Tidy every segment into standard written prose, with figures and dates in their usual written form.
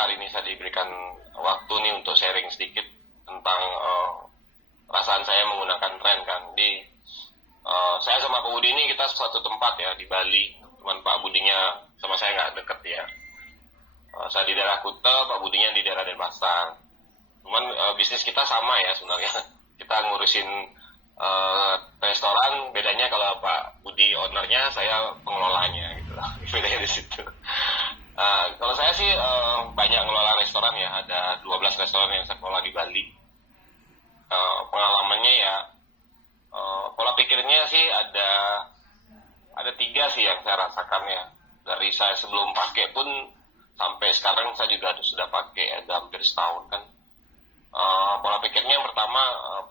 hari ini saya diberikan waktu nih untuk sharing sedikit tentang perasaan saya menggunakan tren kan. Jadi saya sama Pak Budi ini kita suatu tempat ya di Bali. Cuman Pak Budinya sama saya nggak deket ya. Saya di daerah Kuta, Pak Budinya di daerah Denpasar. Cuman bisnis kita sama ya sebenarnya. Kita ngurusin restoran, bedanya kalau Pak Budi ownernya, saya pengelolanya gitu lah. Bedanya di situ. Kalau saya sih banyak ngelola restoran ya, ada 12 restoran yang saya kelola di Bali. Pengalamannya ya, pola pikirnya sih ada 3 sih yang saya rasakan ya. Dari saya sebelum pakai pun sampai sekarang saya juga sudah pakai ya, hampir setahun kan. Pola pikirnya yang pertama,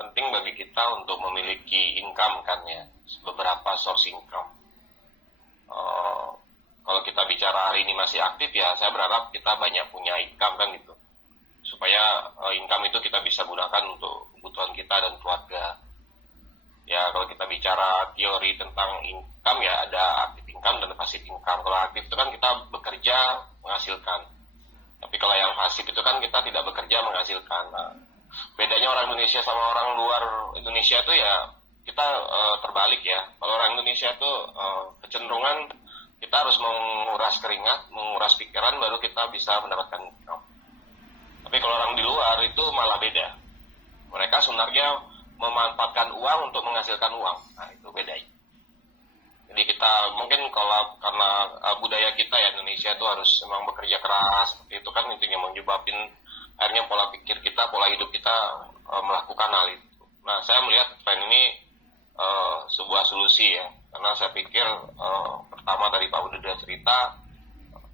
penting bagi kita untuk memiliki income kan ya, beberapa source income. Kalau kita bicara hari ini masih aktif ya, saya berharap kita banyak punya income kan gitu, supaya income itu kita bisa gunakan untuk kebutuhan kita dan keluarga. Ya kalau kita bicara teori tentang income ya, ada aktif income dan passive income. Kalau aktif itu kan kita bekerja menghasilkan, tapi kalau yang pasif itu kan kita tidak bekerja menghasilkan. Nah, bedanya orang Indonesia sama orang luar Indonesia itu ya kita terbalik ya. Kalau orang Indonesia itu kecenderungan kita harus menguras keringat, menguras pikiran baru kita bisa mendapatkan income. Tapi kalau orang di luar itu malah beda. Mereka sebenarnya memanfaatkan uang untuk menghasilkan uang. Nah itu bedanya. Jadi kita mungkin kalau karena budaya kita ya Indonesia itu harus memang bekerja keras, seperti itu kan intinya menyebabkan akhirnya pola pikir kita, pola hidup kita melakukan hal itu. Nah saya melihat tren ini sebuah solusi ya, karena saya pikir pertama dari Pak Budi cerita,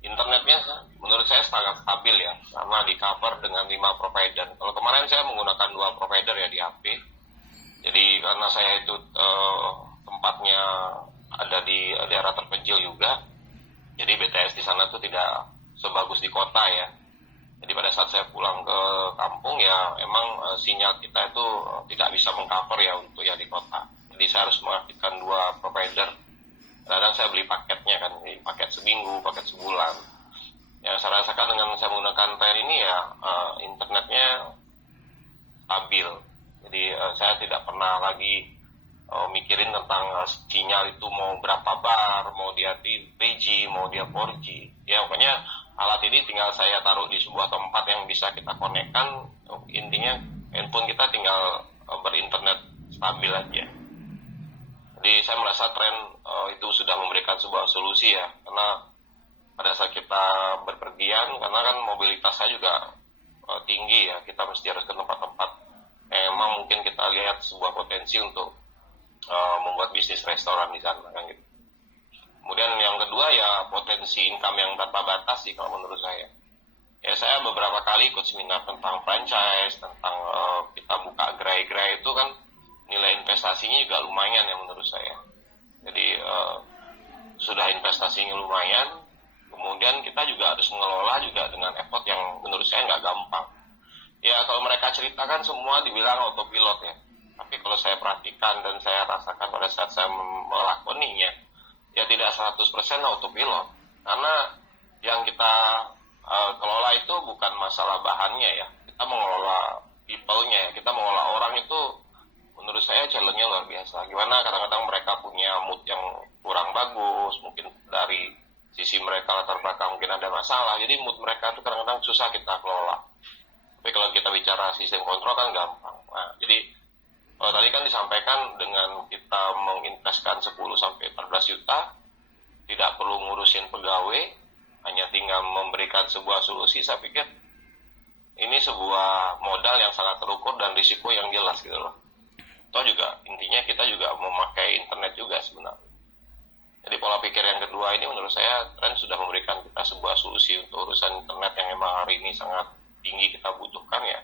internetnya menurut saya sangat stabil ya, karena di cover dengan 5 provider. Kalau kemarin saya menggunakan 2 provider ya di HP. Jadi karena saya itu tempatnya ada di daerah terpencil juga, jadi BTS di sana tuh tidak sebagus di kota ya. Jadi pada saat saya pulang ke kampung ya emang sinyal kita itu tidak bisa mengcover ya untuk ya di kota. Jadi saya harus mengaktifkan 2 provider. Kadang saya beli paketnya kan, paket seminggu, paket sebulan. Ya saya rasakan dengan saya menggunakan tren ini ya internetnya stabil. Jadi saya tidak pernah lagi mikirin tentang sinyal itu mau berapa bar, mau dia 3G, mau dia 4G. Ya pokoknya alat ini tinggal saya taruh di sebuah tempat yang bisa kita konekkan. Intinya handphone kita tinggal berinternet stabil aja. Jadi saya merasa tren itu sudah memberikan sebuah solusi ya, karena pada saat kita berpergian, karena kan mobilitas saya juga tinggi ya, kita mesti harus ke tempat-tempat emang mungkin kita lihat sebuah potensi untuk membuat bisnis restoran di sana kan gitu. Kemudian yang kedua ya potensi income yang tanpa batas sih kalau menurut saya. Ya saya beberapa kali ikut seminar tentang franchise, tentang kita buka gerai-gerai itu kan nilai investasinya juga lumayan ya menurut saya. Jadi sudah investasinya lumayan, kemudian kita juga harus mengelola juga dengan effort yang menurut saya nggak gampang. Ya kalau mereka ceritakan semua dibilang autopilot ya, tapi kalau saya perhatikan dan saya rasakan pada saat saya melakoninya, ya tidak 100% autopilot. Karena yang kita kelola itu bukan masalah bahannya ya, kita mengelola people-nya ya, kita mengelola orang itu menurut saya challenge-nya luar biasa. Gimana kadang-kadang mereka punya mood yang kurang bagus, mungkin dari sisi mereka latar belakang mungkin ada masalah, jadi mood mereka itu kadang-kadang susah kita kelola. Tapi kalau kita bicara sistem kontrol kan gampang. Nah, jadi kalau tadi kan disampaikan dengan kita menginvestkan 10-14 juta, tidak perlu ngurusin pegawai, hanya tinggal memberikan sebuah solusi, saya pikir ini sebuah modal yang sangat terukur dan risiko yang jelas gitu loh. Atau juga intinya kita juga memakai internet juga sebenarnya. Jadi pola pikir yang kedua ini menurut saya tren sudah memberikan kita sebuah solusi untuk urusan internet yang memang hari ini sangat tinggi kita butuhkan ya.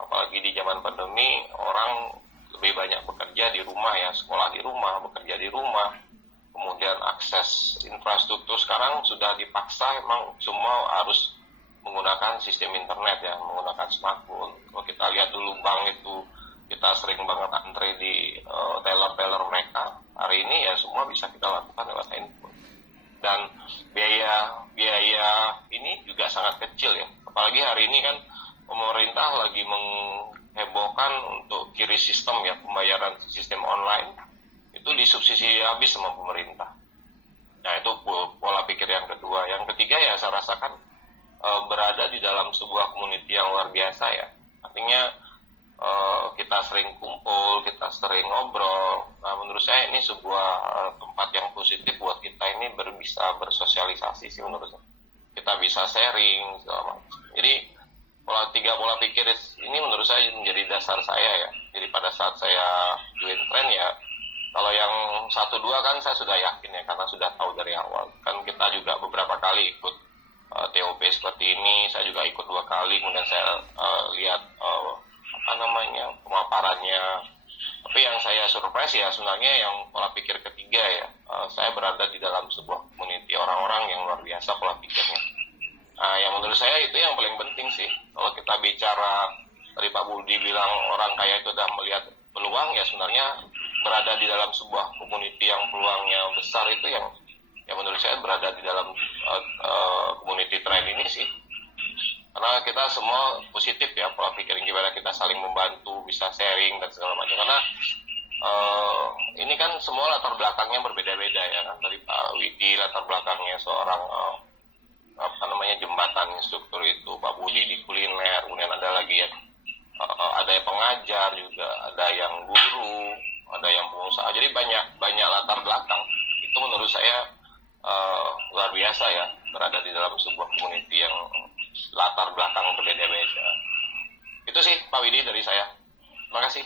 Apalagi di zaman pandemi orang lebih banyak bekerja di rumah ya, sekolah di rumah, bekerja di rumah. Kemudian akses infrastruktur sekarang sudah dipaksa emang semua harus menggunakan sistem internet ya, menggunakan smartphone. Kalau kita lihat dulu bank itu kita sering banget antre di teller-teller mereka. Hari ini ya semua bisa kita lakukan lewat handphone. Dan biaya ini juga sangat kecil ya. Apalagi hari ini kan pemerintah lagi menghebohkan untuk QRIS sistem ya, pembayaran sistem online itu disubsidi habis sama pemerintah. Nah itu pola pikir yang kedua. Yang ketiga ya saya rasakan berada di dalam sebuah community yang luar biasa ya. Artinya kita sering kumpul, kita sering ngobrol. Nah menurut saya ini sebuah tempat yang positif buat kita ini bisa bersosialisasi sih menurut saya. Kita bisa sharing segala macam. Jadi pola pikir ini menurut saya menjadi dasar saya ya. Jadi pada saat saya join tren ya, kalau yang 1-2 kan saya sudah yakin ya, karena sudah tahu dari awal. Kan kita juga beberapa kali ikut TOP seperti ini, saya juga ikut 2 kali, kemudian saya lihat pemaparannya. Tapi yang saya surprise ya sebenarnya yang pola pikir ketiga ya, saya berada di dalam sebuah community orang-orang yang luar biasa pola pikirnya. Yang menurut saya itu yang paling penting sih. Kalau kita bicara, tadi Pak Budi bilang orang kaya itu udah melihat peluang, ya sebenarnya berada di dalam sebuah community yang peluangnya besar itu yang menurut saya berada di dalam community trend ini sih. Karena kita semua positif ya pola pikir, gimana kita saling membantu, bisa sharing dan segala macam. Karena ini kan semua latar belakangnya berbeda-beda ya kan. Dari Pak Widi latar belakangnya seorang jembatan instruktur itu, Pak Budi di kuliner, kemudian ada lagi ya ada yang pengajar juga, ada yang guru, ada yang pengusaha. Jadi banyak latar belakang. Itu menurut saya luar biasa ya, berada di dalam sebuah community yang latar belakang berbeda-beda. Itu sih Pak Widi dari saya. Terima kasih.